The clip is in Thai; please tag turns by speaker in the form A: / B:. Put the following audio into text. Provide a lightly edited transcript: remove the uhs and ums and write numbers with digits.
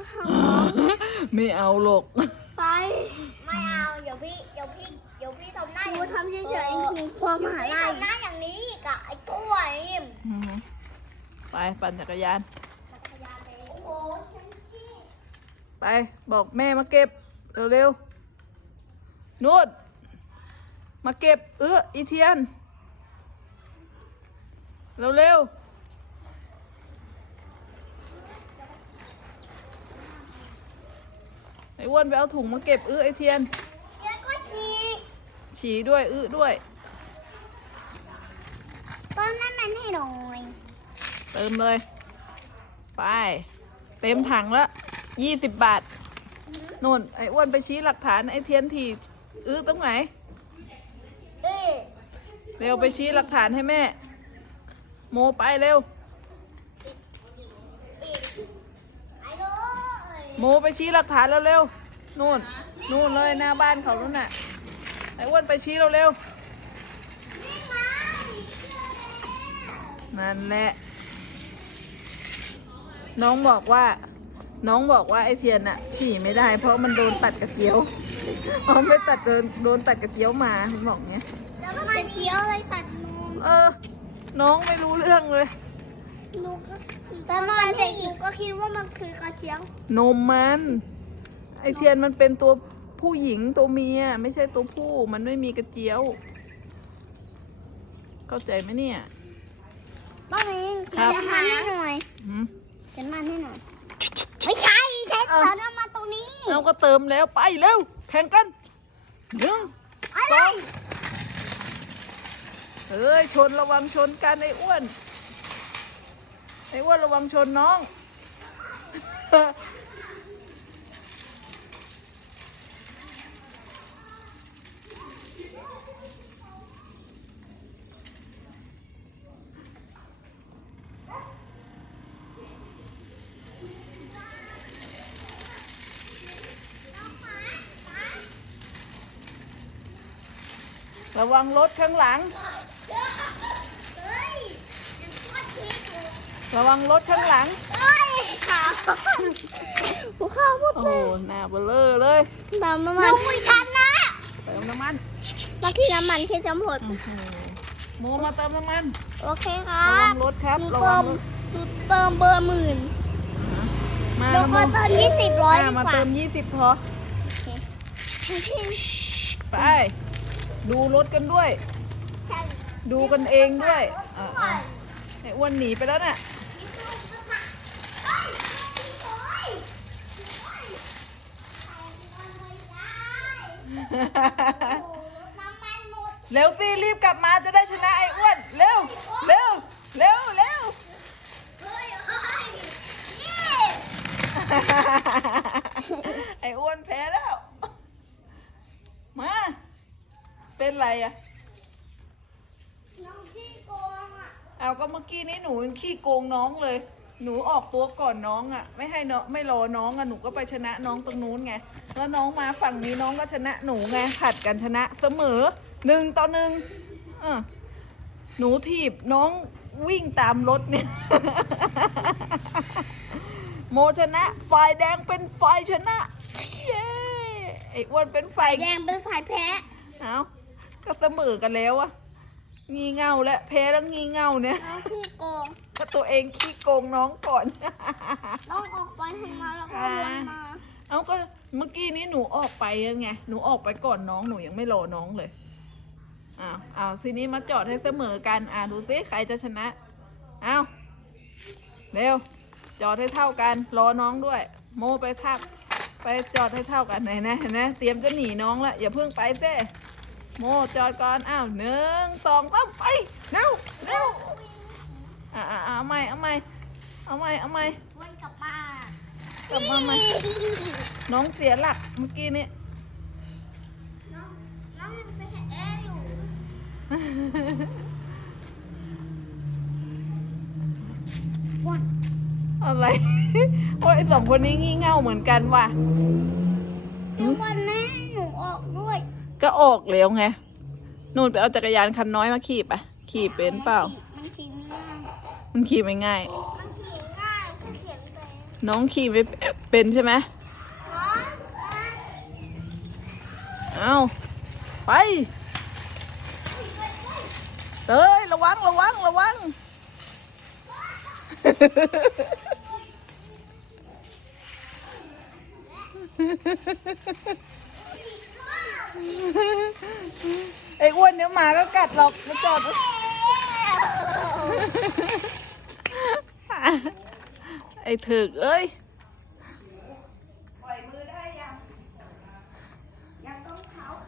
A: หาน้อง
B: ไม่เอาหรอก
A: ไป
C: ไม่เอาเดี๋ยวพี่ทำหน้า
A: ครูทำเฉยๆครูความมหาลัย
C: ทำหน้าอย่างนี้กับไอ้กล้วยนี่
B: ไปปั่นจักรยาน
C: จักรยานเลย
A: โอ้โหฉันขี้
B: ไปบอกแม่มาเก็บเร็วๆนู่นมาเก็บอีเทียนเร็วๆไอ้อ้วนไปเอาถุงมาเก็บไอ้เทียน
C: แล้วก็ฉี่
B: ฉี่ด้วยด้วย
C: ต้นน้ำมันให้หน่อย
B: เติมเลยไปเต็มถังละ20 บาทนู่นไอ้อ้วนไปชี้หลักฐานไอ้เทียนถี่ตรงไหน
C: เอ๊ะ
B: เร็วไปชี้หลักฐานให้แม่โมไปเร็ว
C: ไอ้เลย
B: โมไปชี้หลักฐานเร็วๆนู่นเลยหน้าบ้านเขานู่นน่ะไอ้อ้วนไปชี้เร็วๆนั่นแหละน้องบอกว่าไอ้เทียนอะฉี่ไม่ได้เพราะมันโดนตัดกระเจียวไม่ตัดโดนตัดกระเจียวมาคุณบอกเงี้ย
A: แล้วก็มันเคี้ยวอะไรตัดนม
B: น้องไม่รู้เรื่องเลย
A: หนูก็แต่มันเด็กหนูก็คิดว่ามันคือกระเจียวน
B: มมันไอเทียนมันเป็นตัวผู้หญิงตัวเมียไม่ใช่ตัวผู้มันไม่มีกระเจียวเข้าใจไหมเนี่ย
C: ป้าเอง
B: ครับ
C: จะมันให้หน่อย
B: อืม
C: จะมันให้หน่อยไม่ใช่เติมน้ำมันตรงนี้
B: เราก็เติมแล้วไปเร็วแข่งกัน1
C: อะไร
B: 2ชนระวังชนกันไอ้อ้วนระวังชนน้อง ระวังรถข้างหลัง
C: เฮ้ยยังปวดทีอยู่
B: ระวังรถข้างหลัง
C: เฮ้ยขา
A: หัวข้าวพูด
B: โอ้
A: เล
B: โห
A: ย
B: หน้าเบลอเลย
A: ตามน้ำ
C: ลุ
A: มัน
C: งมือฉันนะ
B: เติมน้ำมัน
A: เมื่อกี้น้ำมันแค่จำหด
B: อื้อหือโมมาเติมน้ำมัน
C: โอเคค
B: ระ
C: รั
B: วั
C: บ
B: งรถครับ
A: หนู
B: ระ
A: เติ
B: วัง
A: ม
B: รถ
A: หนูเติมเบอร์10,000
B: มา
C: เดี๋ยวขอเติม20ร้อยดี
B: มาก
C: ว่า
B: เติม20พอ ไป ดูรถกันด้วย ดูกันเองด้วยไอ้อ้วนหนีไปแล้วน่ะ เร็วสิรีบกลับมาจะได้ชนะไอ้อ้วน เร็ว เร็ว เร็ว เร็ว ไอ้อ้วนแพ้แล้ว มา เป็นไรอะ
A: น้องขี้โกงอ่ะ
B: เอาก็เมื่อกี้นี้หนูยังขี้โกงน้องเลย หนูออกตัวก่อนน้องอะไม่ให้น้องไม่รอน้องอะหนูก็ไปชนะน้องตรงนู้นไง แล้วน้องมาฝั่งนี้น้องก็ชนะหนูไงผัดกันชนะเสมอ1-1หนูถีบน้องวิ่งตามรถเนี่ย โมชนะฝ่ายแดงเป็นฝ่ายชนะ เย้ไอ้อ้วนเป็นฝ่าย
A: แดงเป็นฝ่ายแพ้
B: เอาก็เสมอกันแล้วอะงี่เง่าและแพ้แล้วงี่เง่าเนี่ย
A: น้องขี้โกง
B: ก็ตัวเองขี้โกงน้องก่อน
A: น้องออกไปทำไมแล้วก็วนมา
B: เอาก็เมื่อกี้นี้หนูออกไปแล้วไง หนูออกไปก่อนน้องหนูยังไม่รอน้องเลยอ้าวทีนี้มาจอดให้เสมอกันดูซิใครจะชนะเอาเร็ว จอดให้เท่ากัน รอน้องด้วย โมไปทักไปจอดให้เท่ากันไหนนะเห็นไหมเตรียมจะหนีน้องละอย่าเพิ่งไปเซ่โมจอดก่อน1 2 3ไปเร็วเร็วเอาใหม่
C: วนกลับบ้าน
B: กลับมาใหม่น้องเสียหลักเมื่อกี้นี้
A: น้องยังไปแอร์อยู่
B: อะไร โอ้ยสองคนนี้งี่เง่าเหมือนกันว่ะ
A: ทุกวันนี้ให้หนูออกด้วย
B: ก็ออกแล้วไงนู่นไปเอาจักรยานคันน้อยมาขี่ไปขี่เป็นเปล่า
A: มันขี่ไม่ง่าย
B: มันขี่ไม่ง่าย
A: มันขี่ง่ายแค่เขียนไป
B: น้องขี่ไม่เป็นใช่ไหมเอาไปเลยระวังระวังระวัง ไอ้อ้วนเดี๋ยวหมาก็กัดหรอกมาจอด ไอ้ถึกเอ้ย